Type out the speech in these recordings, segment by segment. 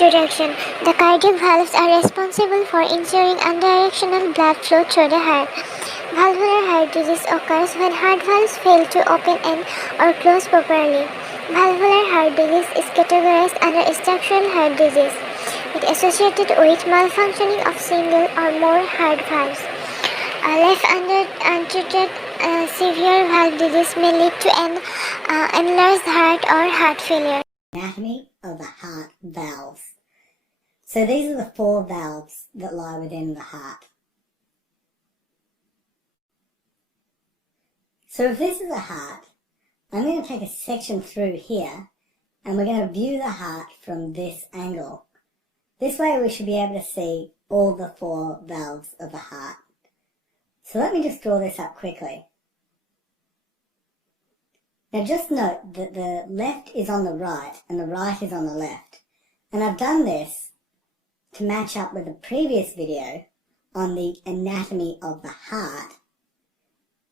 Introduction. The cardiac valves are responsible for ensuring unidirectional blood flow through the heart. Valvular heart disease occurs when heart valves fail to open and or close properly. Valvular heart disease is categorized under structural heart disease. It is associated with malfunctioning of single or more heart valves. Untreated severe valve disease may lead to an enlarged heart or heart failure. Anatomy of the heart valves. So these are the 4 valves that lie within the heart. So if this is a heart, I'm going to take a section through here and we're going to view the heart from this angle. This way we should be able to see all the 4 valves of the heart. So let me just draw this up quickly. Now just note that the left is on the right and the right is on the left. And I've done this to match up with the previous video on the anatomy of the heart,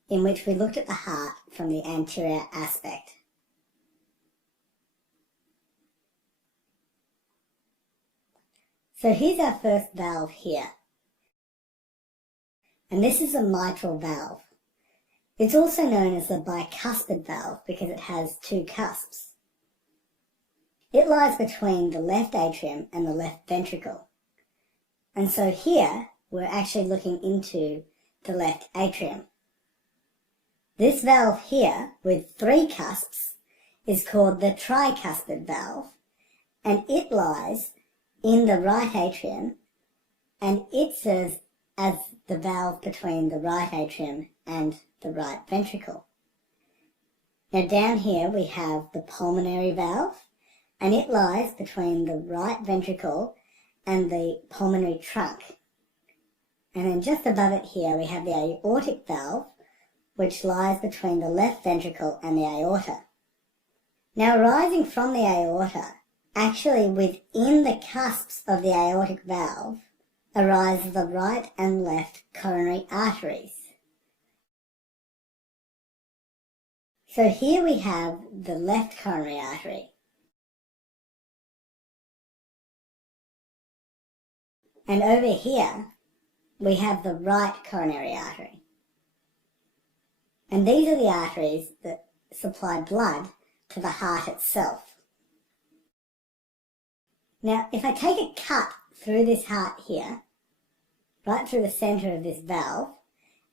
in which we looked at the heart from the anterior aspect. So here's our first valve here. And this is a mitral valve. It's also known as the bicuspid valve because it has 2 cusps. It lies between the left atrium and the left ventricle. And so here we're actually looking into the left atrium. This valve here with 3 cusps is called the tricuspid valve, and it lies in the right atrium, and it serves as the valve between the right atrium and the right ventricle. Now down here we have the pulmonary valve, and it lies between the right ventricle and the pulmonary trunk. And then just above it here we have the aortic valve, which lies between the left ventricle and the aorta. Now arising from the aorta, actually within the cusps of the aortic valve, arise the right and left coronary arteries. So here we have the left coronary artery. And over here, we have the right coronary artery. And these are the arteries that supply blood to the heart itself. Now, if I take a cut through this heart here, right through the center of this valve,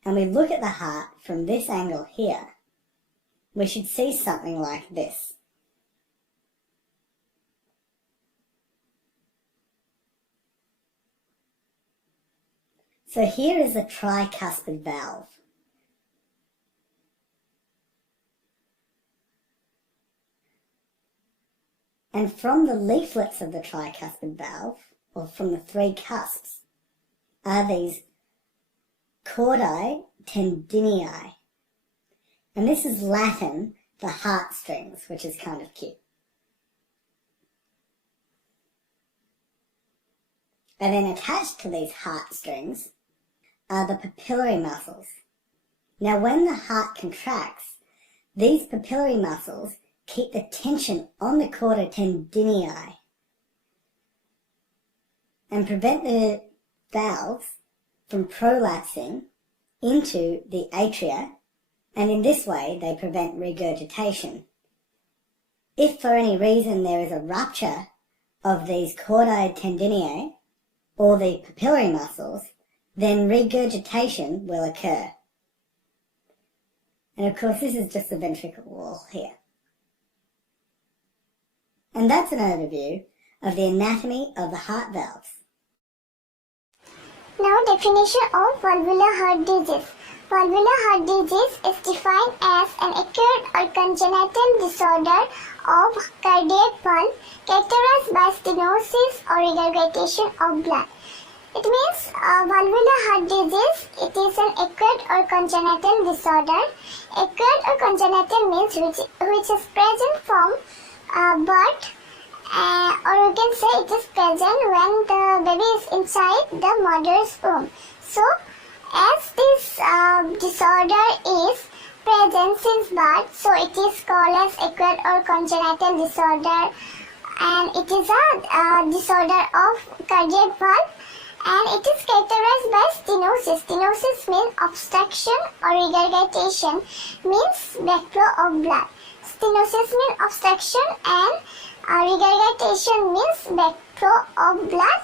and we look at the heart from this angle here, we should see something like this. So here is the tricuspid valve. And from the leaflets of the tricuspid valve, or from the 3 cusps, are these chordae tendineae. And this is Latin for heartstrings, which is kind of cute. And then attached to these heartstrings are the papillary muscles. Now when the heart contracts, these papillary muscles keep the tension on the chordae tendineae and prevent the valves from prolapsing into the atria, and in this way they prevent regurgitation. If for any reason there is a rupture of these chordae tendineae or the papillary muscles, then regurgitation will occur. And of course this is just the ventricle wall here. And that's an overview of the anatomy of the heart valves. Now definition of valvular heart disease. Valvular heart disease is defined as an acute or congenital disorder of cardiac valve characterized by stenosis or regurgitation of blood. It means valvular heart disease, it is an acute or congenital disorder. Acute or congenital means which is present from birth, or you can say it is present when the baby is inside the mother's womb. So as this disorder is present since birth, so it is called as acute or congenital disorder and it is a disorder of cardiac valve, and it is characterized by stenosis. Stenosis means obstruction or regurgitation, means backflow of blood. Stenosis means obstruction and regurgitation means backflow of blood,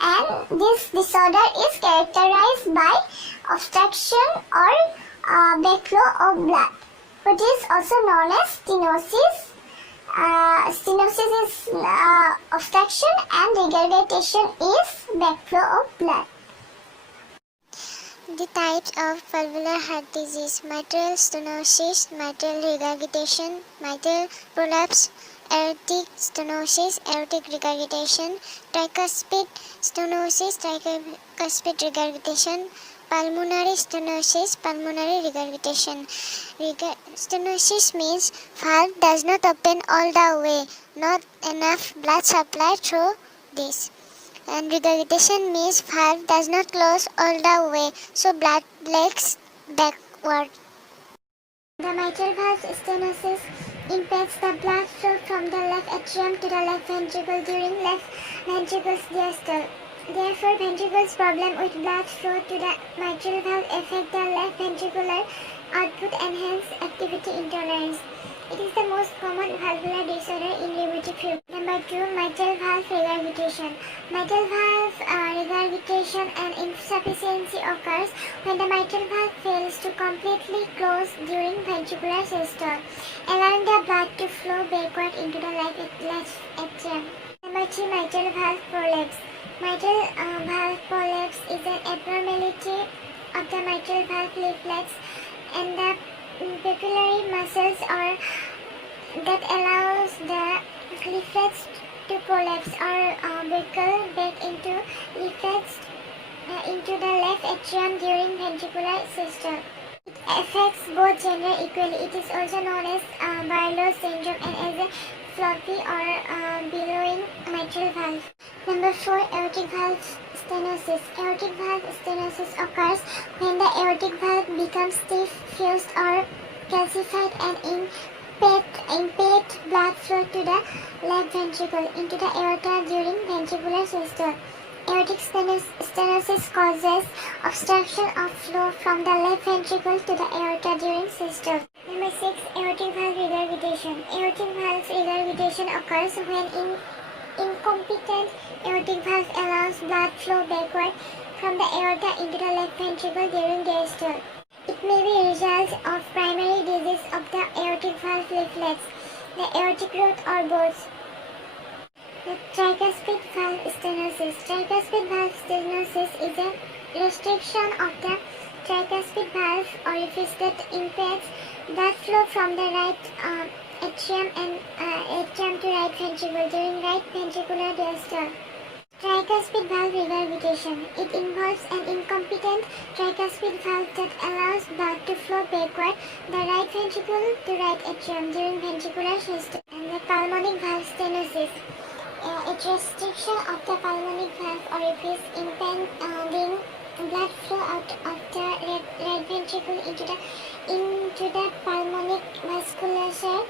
and this disorder is characterized by obstruction or backflow of blood, which is also known as stenosis. Stenosis is obstruction and regurgitation is backflow of blood. The types of valvular heart disease: mitral stenosis, mitral regurgitation, mitral prolapse, aortic stenosis, aortic regurgitation, tricuspid stenosis, tricuspid regurgitation, pulmonary stenosis, pulmonary regurgitation. Stenosis means valve does not open all the way, not enough blood supply through this. And regurgitation means valve does not close all the way, so blood leaks backward. The mitral valve stenosis impedes the blood flow from the left atrium to the left ventricle during left ventricle's diastole. Therefore, ventricle's problem with blood flow to the mitral valve affect the left ventricular output and hence activity intolerance. It is the most common valvular disorder in rheumatic fever. Number 2, mitral valve regurgitation. Mitral valve regurgitation and insufficiency occurs when the mitral valve fails to completely close during ventricular systole, allowing the blood to flow backward into the left atrium. Number 3, mitral valve prolapse. Mitral valve prolapse is an abnormality of the mitral valve leaflets and the pupillary muscles that allows the leaflets to prolapse or buckle back into leaflets into the left atrium during ventricular systole. It affects both gender equally. It is also known as Barlow syndrome and as a floppy or billowing mitral valve. Number 4, aortic valve stenosis. Aortic valve stenosis occurs when the aortic valve becomes stiff, fused or calcified and impede blood flow to the left ventricle into the aorta during ventricular systole. Aortic stenosis causes obstruction of flow from the left ventricle to the aorta during systole. Number 6, aortic valve regurgitation. Aortic valve regurgitation occurs when incompetent aortic valve allows blood flow backward from the aorta into the left ventricle during diastole. It may be a result of primary disease of the aortic valve leaflets, the aortic root or both. The tricuspid valve stenosis. Tricuspid valve stenosis is a restriction of the tricuspid valve orifice that impedes blood flow from the right atrium and atrium to right ventricle during right ventricular diastole. Tricuspid valve regurgitation. It involves an incompetent tricuspid valve that allows blood to flow backward the right ventricle to right atrium during ventricular systole. And the pulmonic valve stenosis. It restriction of the pulmonic valve orifice impeding blood flow out of the right ventricle into the pulmonic vasculature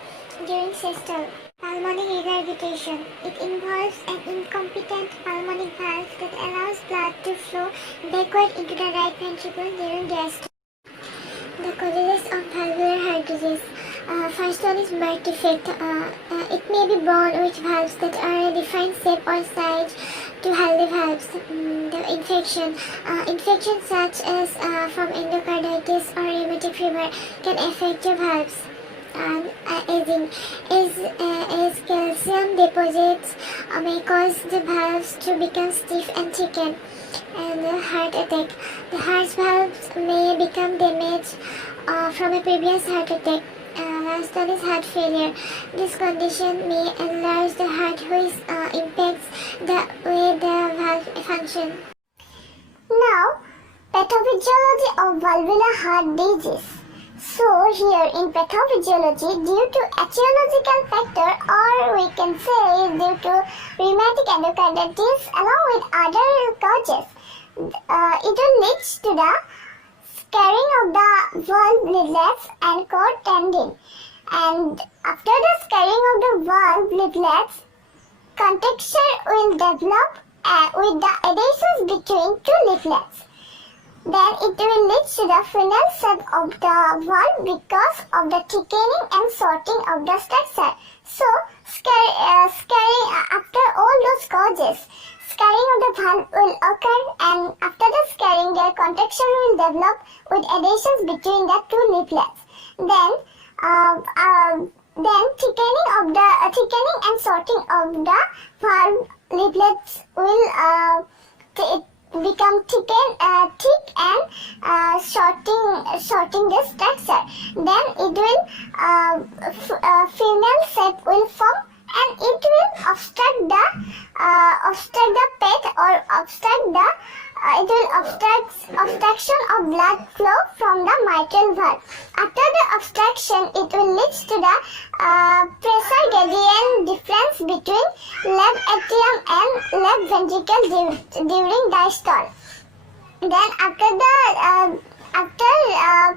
during systole. Pulmonic regurgitation. It involves an incompetent pulmonic valve that allows blood to flow backward into the right ventricle during diastole. The causes of valvular heart disease. First one is birth defect. It may be born with valves that are a defined shape or size to healthy valves. The infection. Infections such as from endocarditis or rheumatic fever can affect your valves. Aging. As calcium deposits may cause the valves to become stiff and thicken. And the heart attack. The heart valves may become damaged from a previous heart attack. Last one is heart failure. This condition may enlarge the heart, which impacts the way the valve function. Now, pathophysiology of valvular heart disease. So here in pathophysiology, due to etiological factor, or we can say due to rheumatic endocarditis along with other causes, it will lead to the scarring of the valve leaflets and cord tendon. And after the scarring of the valve leaflets, contracture will develop with the adhesions between two leaflets. Then it will lead to the final shape of the valve because of the thickening and sorting of the structure. So, scarring after all those causes, scarring of the valve will occur, and after the scarring, their contraction will develop with adhesions between the two leaflets. Then thickening and sorting of the valve leaflets will become thick and sorting the structure. Then it will funnel shape will form, and it will obstruct the path or obstruction of blood flow from the mitral valve. After the obstruction, it will lead to the pressure gradient difference between left atrium and left ventricle during diastole. Then after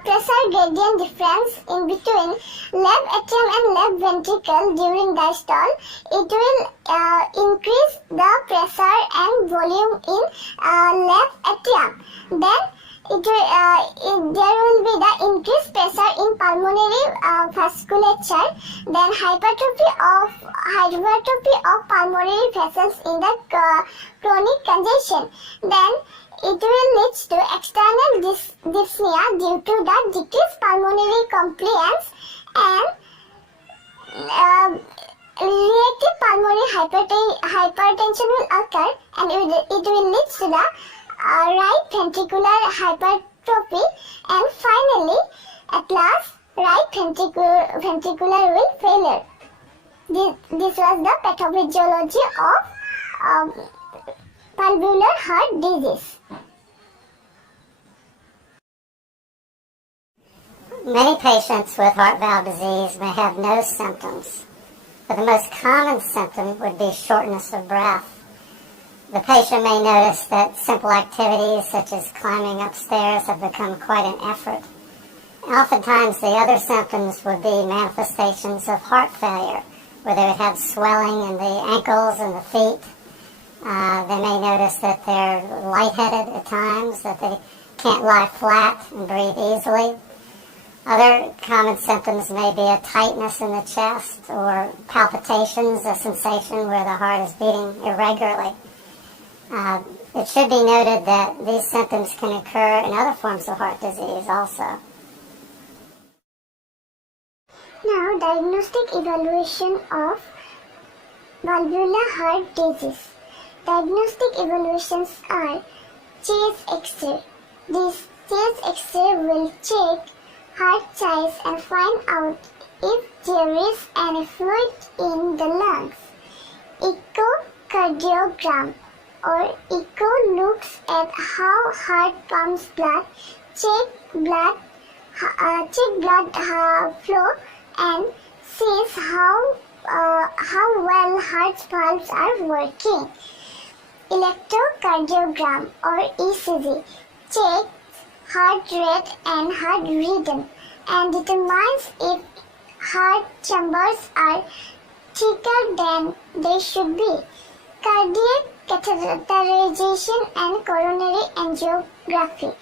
pressure gradient difference in between left atrium and left ventricle during diastole, it will increase the pressure and volume in left atrium. Then there will be the increased pressure in pulmonary vasculature. Then hypertrophy of pulmonary vessels in the chronic congestion. Then it will lead to external dyspnea due to the decreased pulmonary compliance, and reactive pulmonary hypertension will occur, and it will lead to the right ventricular hypertrophy, and finally, at last, right ventricular will failure. This was the pathophysiology of valvular heart disease. Many patients with heart valve disease may have no symptoms, but the most common symptom would be shortness of breath. The patient may notice that simple activities such as climbing upstairs have become quite an effort. Oftentimes the other symptoms would be manifestations of heart failure, where they would have swelling in the ankles and the feet. They may notice that they're lightheaded at times, that they can't lie flat and breathe easily. Other common symptoms may be a tightness in the chest or palpitations, a sensation where the heart is beating irregularly. It should be noted that these symptoms can occur in other forms of heart disease also. Now, diagnostic evaluation of valvular heart disease. Diagnostic evaluations are chest X-ray. This chest X-ray will check heart size and find out if there is any fluid in the lungs. Echocardiogram or echo looks at how heart pumps blood, check blood flow, and sees how well heart valves are working. Electrocardiogram or ECG checks heart rate and heart rhythm and determines if heart chambers are thicker than they should be. Cardiac catheterization and coronary angiography.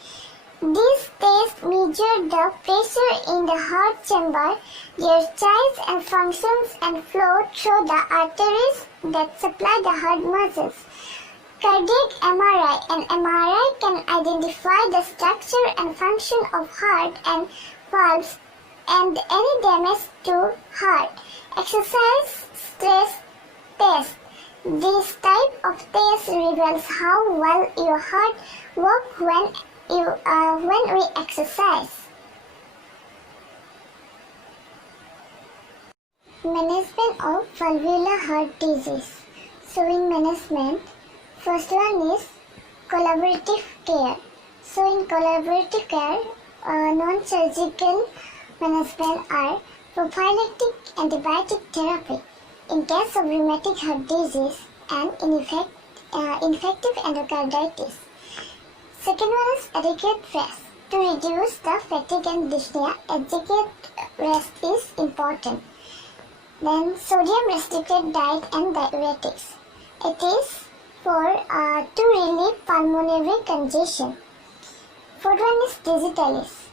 These tests measure the pressure in the heart chamber, their size and functions, and flow through the arteries that supply the heart muscles. Cardiac MRI. An MRI can identify the structure and function of heart and valves and any damage to heart. Exercise stress test. This type of test reveals how well your heart works when we exercise. Management of valvular heart disease. So in management, first one is collaborative care. So in collaborative care, non-surgical management are prophylactic antibiotic therapy in case of rheumatic heart disease and infective endocarditis. Second one is adequate rest. To reduce the fatigue and dyspnea, adequate rest is important. Then sodium restricted diet and diuretics. It is to relieve pulmonary congestion. Fourth one is digitalis.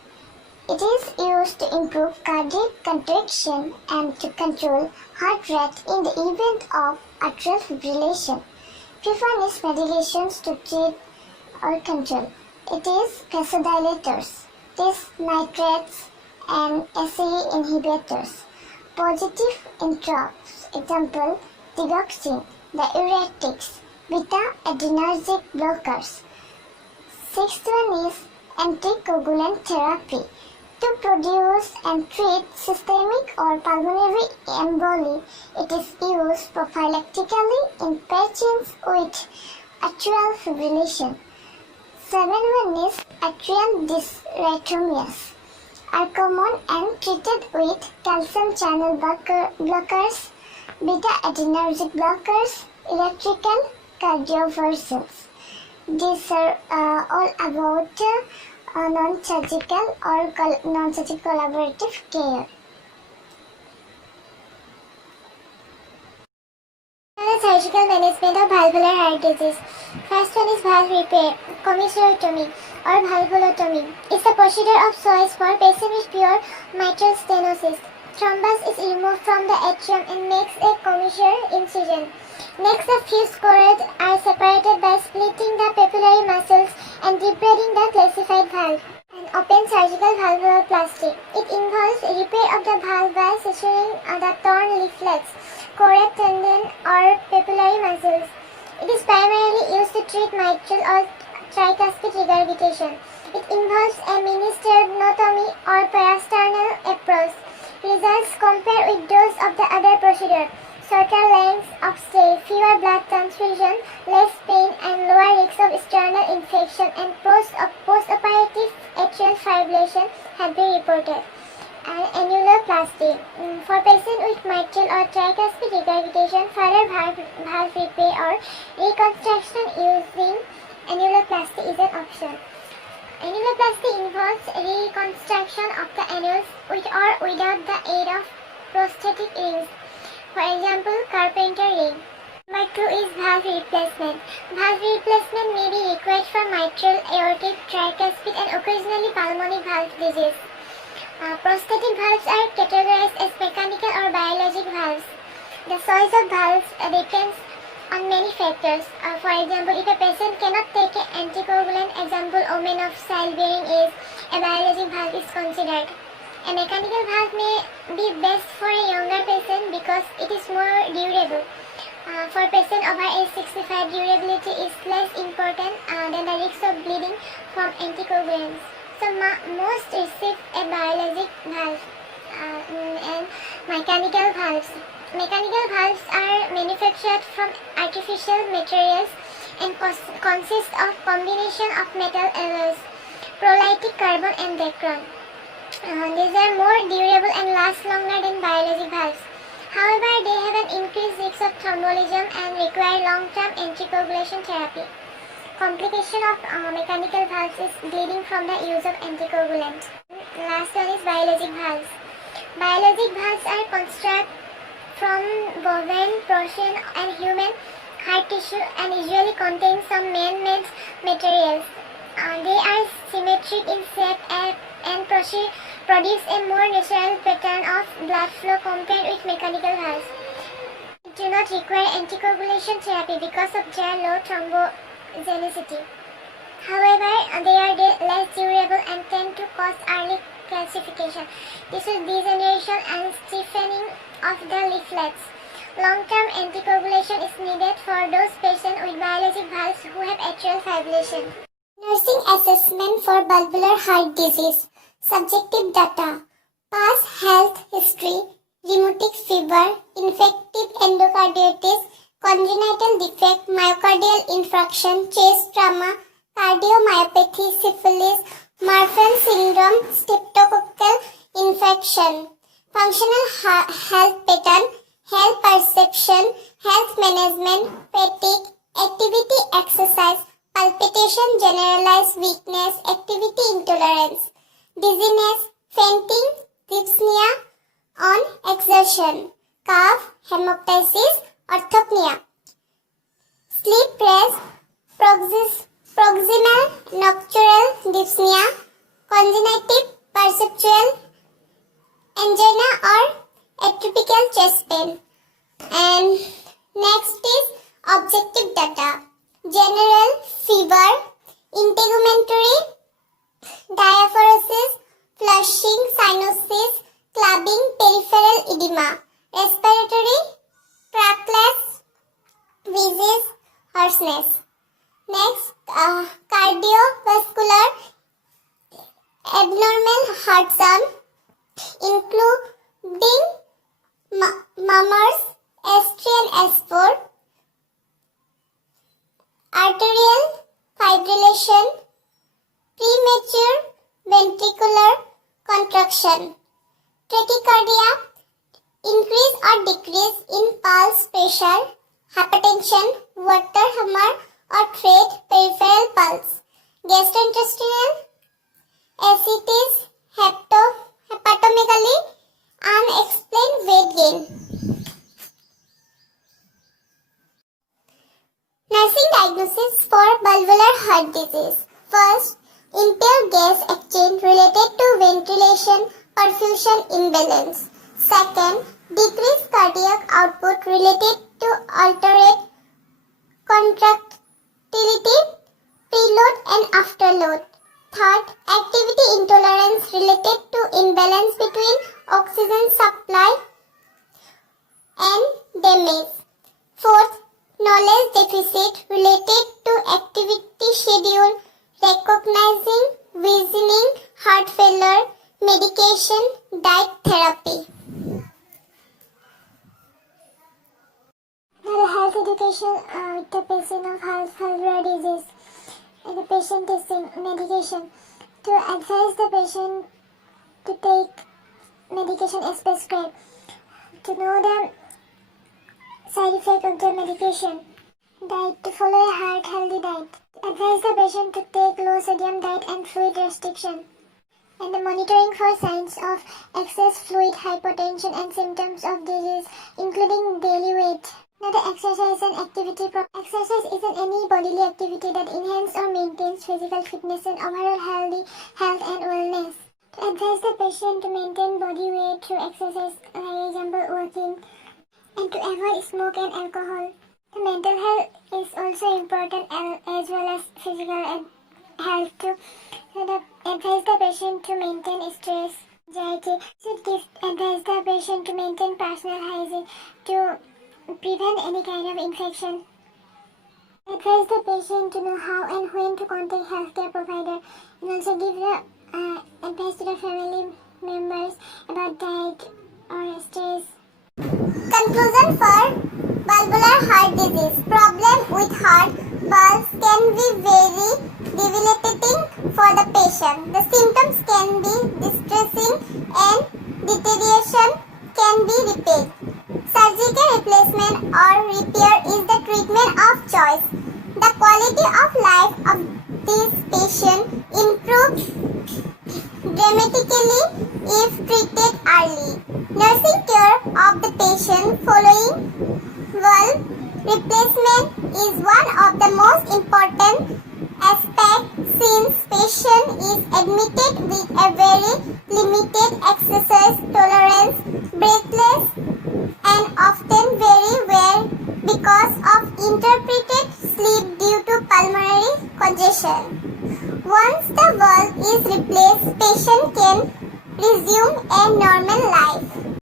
It is used to improve cardiac contraction and to control heart rate in the event of atrial fibrillation. Fifth one is medications to treat or control. It is vasodilators. It is nitrates and ACE inhibitors. Positive intropes, example, digoxin, diuretics, beta-adrenergic blockers. Sixth one is anticoagulant therapy. To produce and treat systemic or pulmonary emboli, it is used prophylactically in patients with atrial fibrillation. Seventh one is atrial dysrhythmias. Are common and treated with calcium channel blockers, beta-adrenergic blockers, electrical cardioversions. These are all about non-surgical or non-surgical collaborative care. Surgical management of valvular heart disease. First one is valve repair, commissurotomy or valvulotomy. It's a procedure of choice for patients with pure mitral stenosis. Thrombus is removed from the atrium and makes a commissure incision. Next, the fused chords are separated by splitting the papillary muscles and debraiding the calcified valve. An open surgical valvuloplasty. It involves repair of the valve by suturing the torn leaflets, choroid tendon or papillary muscles. It is primarily used to treat mitral or tricuspid regurgitation. It involves a mini sternotomy or parasternal approach. Results compared with those of the other procedure. Shorter lengths of stay, fewer blood transfusion, less pain and lower risk of sternal infection and post-operative atrial fibrillation have been reported. And annuloplasty. For patients with mitral or tricuspid regurgitation, further valve repair or reconstruction using annuloplasty is an option. Annuloplasty involves reconstruction of the annuls with or without the aid of prosthetic rings. For example, carpenter ring. Number 2 is valve replacement. Valve replacement may be required for mitral, aortic, tricuspid and occasionally pulmonary valve disease. Prosthetic valves are categorized as mechanical or biologic valves. The choice of valves depends on many factors. For example, if a patient cannot take an anticoagulant, example women of childbearing age, a biologic valve is considered. A mechanical valve may be best for a younger patient because it is more durable. For patients over age 65, durability is less important than the risk of bleeding from anticoagulants. So most receive a biologic valve and mechanical valves. Mechanical valves are manufactured from artificial materials and consist of combination of metal alloys, prolytic carbon and dacron. These are more durable and last longer than biologic valves. However, they have an increased risk of thrombolism and require long-term anticoagulation therapy. Complication of mechanical valves is bleeding from the use of anticoagulant. Last one is biologic valves. Biologic valves are constructed from bovine, porcine and human heart tissue and usually contain some man-made materials. They are symmetric in shape and produce a more natural pattern of blood flow compared with mechanical valves. They do not require anticoagulation therapy because of their low thrombogenicity. However, they are less durable and tend to cause early calcification. This is degeneration and stiffening of the leaflets. Long-term anticoagulation is needed for those patients with biologic valves who have atrial fibrillation. Nursing assessment for valvular heart disease. Subjective data. Past health history. Rheumatic fever. Infective endocarditis. Congenital defect. Myocardial infarction. Chest trauma. Cardiomyopathy. Syphilis. Marfan syndrome. Streptococcal infection. Functional health pattern. Health perception. Health management. Fatigue. Activity exercise. Palpitation, generalized weakness, activity intolerance, dizziness, fainting, dyspnea on exertion, calf hemoptysis, orthopnea, sleep rest, proximal nocturnal dyspnea, congenital perceptual angina or atypical chest pain. And next is objective data. General fever, integumentary diaphoresis, flushing, cyanosis, clubbing, peripheral edema, respiratory trackless, wheezes, hoarseness. Next, cardiovascular abnormal heart sound, including murmurs, S3 and S4, arterial fibrillation, premature ventricular contraction, tachycardia, increase or decrease in pulse pressure, hypertension, water hammer or thread, peripheral pulse, gastrointestinal ascites, hepatomegaly, unexplained weight gain. Nursing diagnosis for valvular heart disease. First, impaired gas exchange related to ventilation perfusion imbalance. Second, decreased cardiac output related to altered contractility, preload and afterload. Third, activity intolerance related to imbalance between oxygen supply and damage. Fourth, knowledge deficit related to activity schedule, recognizing, visioning, heart failure, medication, diet therapy. Now the health education with the patient of valvular disease and the patient taking medication. To advise the patient to take medication as prescribed. To know the side effect of the medication. Diet, to follow a heart healthy diet. Advise the patient to take low sodium diet and fluid restriction. And the monitoring for signs of excess fluid, hypotension and symptoms of disease, including daily weight. Now the exercise and activity. Exercise is any bodily activity that enhances or maintains physical fitness and overall health and wellness. To advise the patient to maintain body weight through exercise, for example walking, and to avoid smoke and alcohol. The mental health is also important as well as physical health too. So advise the patient to maintain stress, anxiety. Should advise the patient to maintain personal hygiene to prevent any kind of infection. Advise the patient to know how and when to contact healthcare provider, and also give the advice to the family members about diet or stress. Conclusion for valvular heart disease. Problem with heart valves can be very debilitating for the patient. The symptoms can be distressing and deterioration can be repaired. Surgical replacement or repair is the treatment of choice. The quality of life of this patient improves dramatically if treated early. Nursing care of the patient following valve replacement is one of the most important aspects since patient is admitted with a very limited exercise tolerance, breathless, and often very weak because of interrupted sleep due to pulmonary congestion. Once the valve is replaced, patient can resume a normal life.